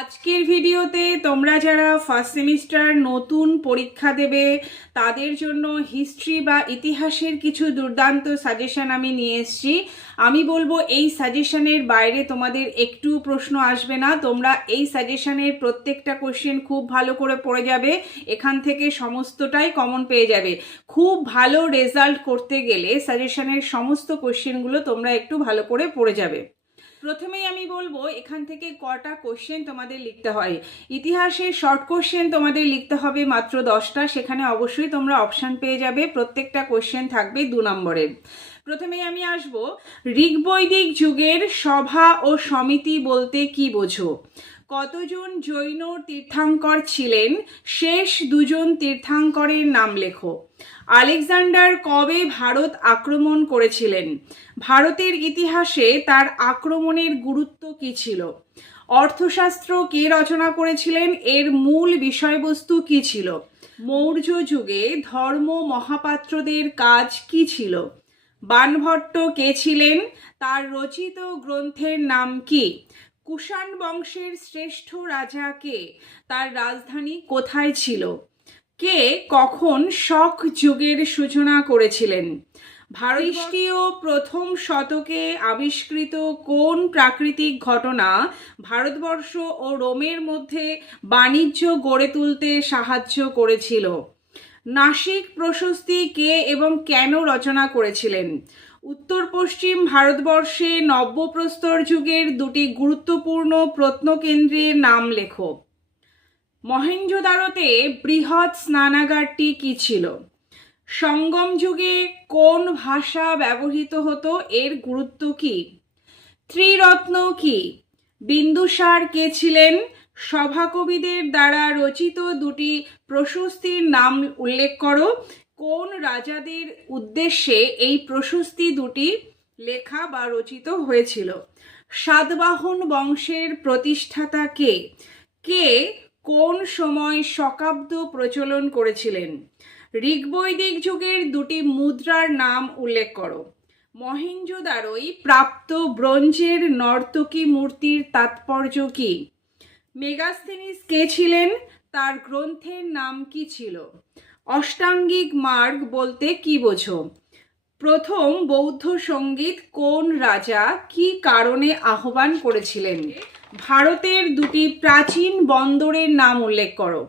আজকের ভিডিওতে তোমরা যারা ফার্স্ট সেমিস্টার নতুন পরীক্ষা দেবে তাদের জন্য হিস্ট্রি বা ইতিহাসের কিছু দুর্দান্ত সাজেশন আমি নিয়ে এসেছি। আমি বলবো এই সাজেশনের বাইরে তোমাদের একটু প্রশ্ন আসবে না। তোমরা এই সাজেশনের প্রত্যেকটা কোশ্চেন খুব ভালো করে পড়ে যাবে, এখান থেকে সমস্তটাই কমন পেয়ে যাবে। খুব ভালো রেজাল্ট করতে গেলে সাজেশনের সমস্ত কোশ্চেনগুলো তোমরা একটু ভালো করে পড়ে যাবে। প্রথমেই আমি বলবো এখান থেকে কটা কোশ্চেন তোমাদের লিখতে হয়। ইতিহাসের শর্ট কোশ্চেন তোমাদের লিখতে হবে মাত্র 10টা, সেখানে অবশ্যই তোমরা অপশান পেয়ে যাবে। প্রত্যেকটা কোশ্চেন থাকবে 2 নম্বরের। প্রথমেই আমি আসবো, ঋগ্বৈদিক যুগের সভা ও সমিতি বলতে কি বোঝো? কতজন জৈন তীর্থঙ্কর ছিলেন? শেষ 2জন তীর্থঙ্করের নাম লেখো। আলেকজান্ডার কবে ভারত আক্রমণ করেছিলেন? ভারতের ইতিহাসে তার আক্রমণের গুরুত্ব কী ছিল? অর্থশাস্ত্র কে রচনা করেছিলেন? এর মূল বিষয়বস্তু কী ছিল? মৌর্য যুগে ধর্ম মহাপাত্রদের কাজ কী ছিল? বাণভট্ট কে ছিলেন? তার রচিত গ্রন্থের নাম কি? কুষাণ বংশের শ্রেষ্ঠ রাজা কে? তার রাজধানী কোথায় ছিল? কে কখন শক যুগের সূচনা করেছিলেন? খ্রিস্টীয় প্রথম শতকে আবিষ্কৃত কোন প্রাকৃতিক ঘটনা ভারতবর্ষ ও রোমের মধ্যে বাণিজ্য গড়ে তুলতে সাহায্য করেছিল? নাসিক প্রশস্তি কে এবং কেন রচনা করেছিলেন? উত্তর পশ্চিম ভারতবর্ষে নব্যপ্রস্তর যুগের 2টি গুরুত্বপূর্ণ প্রত্নকেন্দ্রের নাম লেখো। মহেঞ্জোদারোতে বৃহৎ স্নানাগারটি কি ছিল? সঙ্গম যুগে কোন ভাষা ব্যবহৃত হতো? এর গুরুত্ব কি? ত্রিরত্ন কি? বিন্দুসার কে ছিলেন? সভাকবিদের দ্বারা রচিত 2টি প্রশস্তির নাম উল্লেখ করো। কোন রাজাদের উদ্দেশ্যে এই প্রশস্তি 2টি লেখা বা রচিত হয়েছিল? সাতবাহন বংশের প্রতিষ্ঠাতা কে? কে কোন সময় শকাব্দ প্রচলন করেছিলেন? ঋগ্বৈদিক যুগের 2টি মুদ্রার নাম উল্লেখ করো। মহেঞ্জোদারোয় প্রাপ্ত ব্রোঞ্জের নর্তকী মূর্তির তাৎপর্য কি? মেগাস্থেনিস কে ছিলেন? তার গ্রন্থের নাম কি ছিল? অষ্টাঙ্গিক মার্গ বলতে কি বোঝো? প্রথম বৌদ্ধ সঙ্গীত কোন রাজা কি কারণে আহ্বান করেছিলেন? ভারতের 2টি প্রাচীন বন্দরের নাম উল্লেখ করো।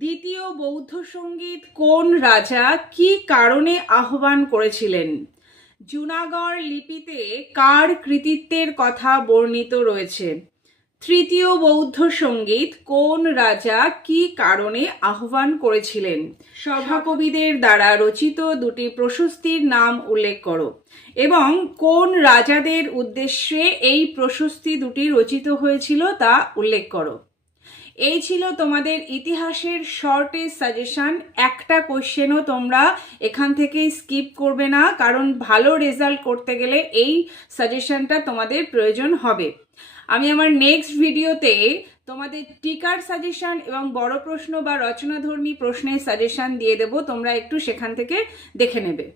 দ্বিতীয় বৌদ্ধ সঙ্গীত কোন রাজা কি কারণে আহ্বান করেছিলেন? জুনাগড় লিপিতে কার কৃতিত্বের কথা বর্ণিত রয়েছে? তৃতীয় বৌদ্ধ সঙ্গীত কোন রাজা কি কারণে আহ্বান করেছিলেন? সভাকবিদের দ্বারা রচিত 2টি প্রশস্তির নাম উল্লেখ করো এবং কোন রাজাদের উদ্দেশ্যে এই প্রশস্তি 2টি রচিত হয়েছিল তা উল্লেখ করো। এই ছিল তোমাদের ইতিহাসের শর্টেজ সাজেশন। একটা কোশ্চেনও তোমরা এখান থেকে স্কিপ করবে না, কারণ ভালো রেজাল্ট করতে গেলে এই সাজেশনটা তোমাদের প্রয়োজন হবে। আমি আমার নেক্সট ভিডিওতে তোমাদের টিকার সাজেশন এবং বড় প্রশ্ন বা রচনাধর্মী প্রশ্নের সাজেশন দিয়ে দেব, তোমরা একটু সেখান থেকে দেখে নেবে।